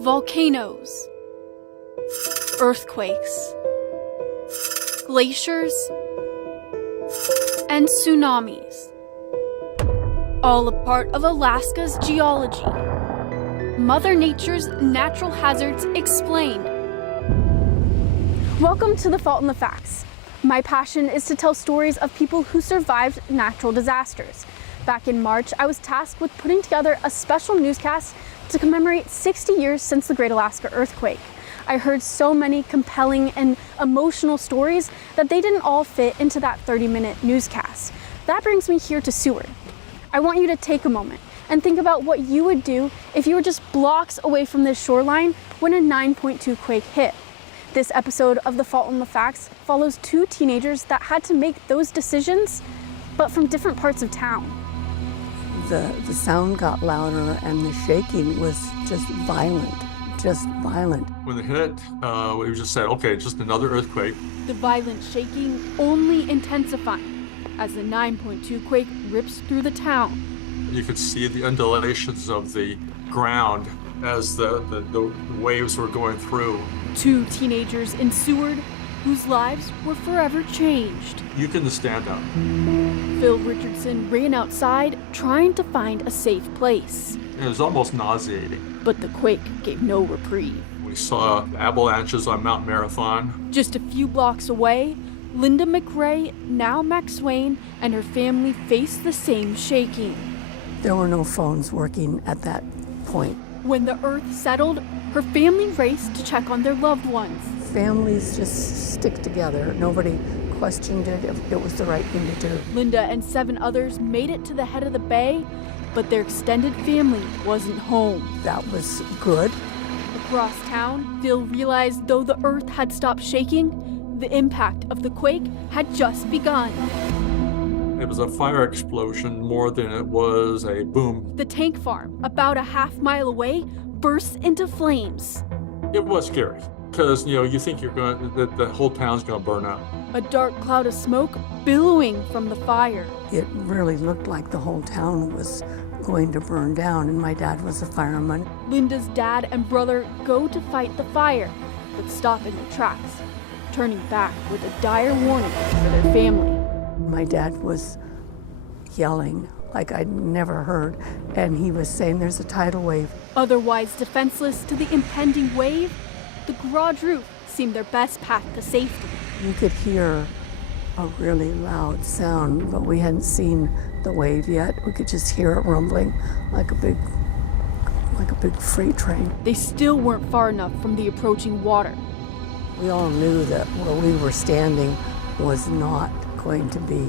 Volcanoes, earthquakes, glaciers, and tsunamis. All a part of Alaska's geology. Mother Nature's natural hazards explained. Welcome to The Fault in the Facts. My passion is to tell stories of people who survived natural disasters. Back in March, I was tasked with putting together a special newscast to commemorate 60 years since the Great Alaska Earthquake. I heard so many compelling and emotional stories that they didn't all fit into that 30-minute newscast. That brings me here to Seward. I want you to take a moment and think about what you would do if you were just blocks away from this shoreline when a 9.2 quake hit. This episode of The Fault in the Facts follows two teenagers that had to make those decisions, but from different parts of town. The sound got louder and the shaking was just violent. When it hit, we just said, okay, just another earthquake. The violent shaking only intensifying as the 9.2 quake rips through the town. You could see the undulations of the ground as the waves were going through. Two teenagers in Seward whose lives were forever changed. You can stand up. Phil Richardson ran outside trying to find a safe place. It was almost nauseating. But the quake gave no reprieve. We saw avalanches on Mount Marathon. Just a few blocks away, Linda McRae, now McSwain, and her family faced the same shaking. There were no phones working at that point. When the earth settled, her family raced to check on their loved ones. Families just stick together. Nobody questioned it if it was the right thing to do. Linda and 7 others made it to the head of the bay, but their extended family wasn't home. That was good. Across town, Phil realized though the earth had stopped shaking, the impact of the quake had just begun. It was a fire explosion more than it was a boom. The tank farm, about a half-mile away, burst into flames. It was scary because, you think that the whole town's going to burn up. A dark cloud of smoke billowing from the fire. It really looked like the whole town was going to burn down, and my dad was a fireman. Linda's dad and brother go to fight the fire, but stop in their tracks, turning back with a dire warning for their family. My dad was yelling like I'd never heard, and he was saying there's a tidal wave. Otherwise defenseless to the impending wave, the garage roof seemed their best path to safety. You could hear a really loud sound, but we hadn't seen the wave yet. We could just hear it rumbling like a big freight train. They still weren't far enough from the approaching water. We all knew that where we were standing was not going to be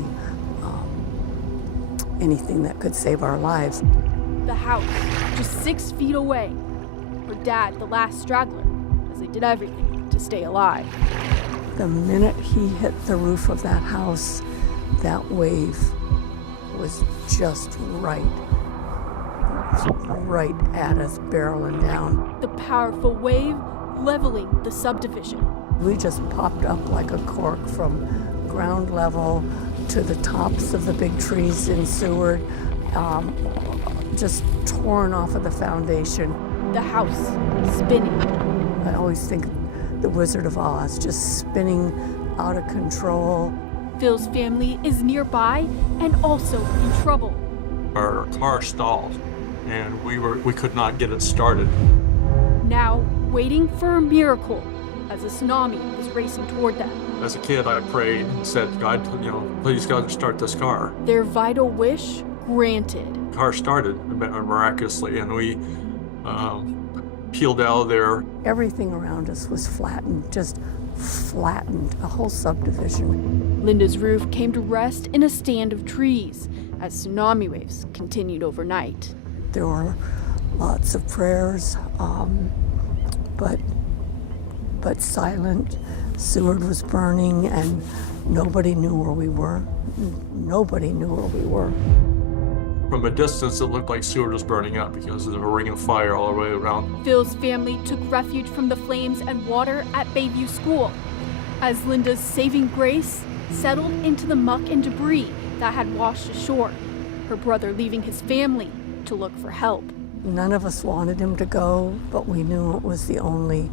anything that could save our lives. The house, just 6 feet away. Her dad, the last straggler, as they did everything to stay alive. The minute he hit the roof of that house, that wave was just right at us, barreling down. The powerful wave leveling the subdivision. We just popped up like a cork from ground level to the tops of the big trees in Seward, just torn off of the foundation. The house spinning. I always think the Wizard of Oz, just spinning out of control. Phil's family is nearby and also in trouble. Our car stalled, and we could not get it started. Now waiting for a miracle as a tsunami was racing toward them. As a kid, I prayed and said, God, please, God, start this car. Their vital wish granted. The car started miraculously, and we peeled out of there. Everything around us was flattened, just flattened, a whole subdivision. Linda's roof came to rest in a stand of trees as tsunami waves continued overnight. There were lots of prayers, but silent. Seward was burning, and nobody knew where we were. Nobody knew where we were. From a distance, it looked like Seward was burning up because there was a ring of fire all the way around. Phil's family took refuge from the flames and water at Bayview School, as Linda's saving grace settled into the muck and debris that had washed ashore, her brother leaving his family to look for help. None of us wanted him to go, but we knew it was the only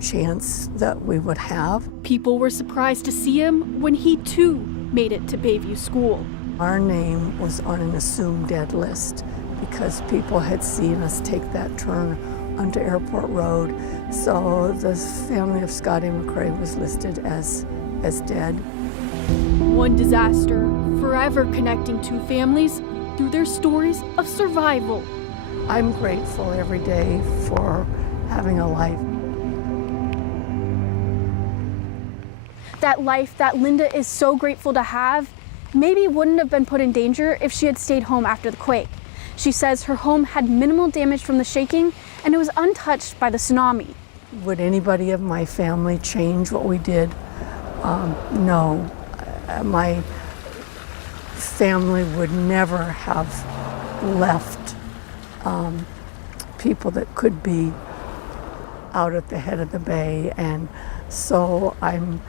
chance that we would have. People were surprised to see him when he too made it to Bayview School. Our name was on an assumed dead list because people had seen us take that turn onto Airport Road. So the family of Scotty McRae was listed as dead. One disaster forever connecting two families through their stories of survival. I'm grateful every day for having a life. That life that Linda is so grateful to have maybe wouldn't have been put in danger if she had stayed home after the quake. She says her home had minimal damage from the shaking and it was untouched by the tsunami. Would anybody of my family change what we did? No. My family would never have left people that could be out at the head of the bay, and so I'm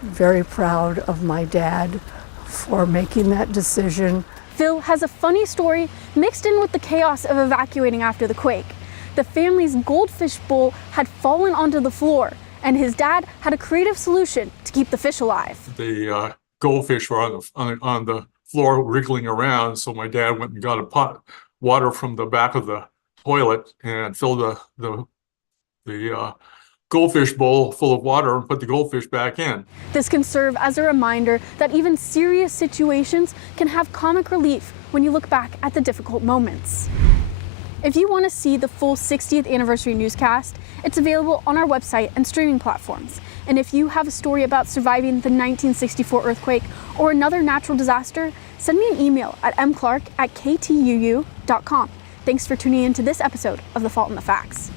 very proud of my dad for making that decision. Phil has a funny story mixed in with the chaos of evacuating after the quake. The family's goldfish bowl had fallen onto the floor, and his dad had a creative solution to keep the fish alive. The goldfish were on the floor wriggling around, so my dad went and got a pot water from the back of the toilet and filled the goldfish bowl full of water and put the goldfish back in. This can serve as a reminder that even serious situations can have comic relief when you look back at the difficult moments. If you want to see the full 60th anniversary newscast, it's available on our website and streaming platforms. And if you have a story about surviving the 1964 earthquake or another natural disaster, send me an email at mclark@ktuu.com. Thanks for tuning in to this episode of The Fault in the Facts.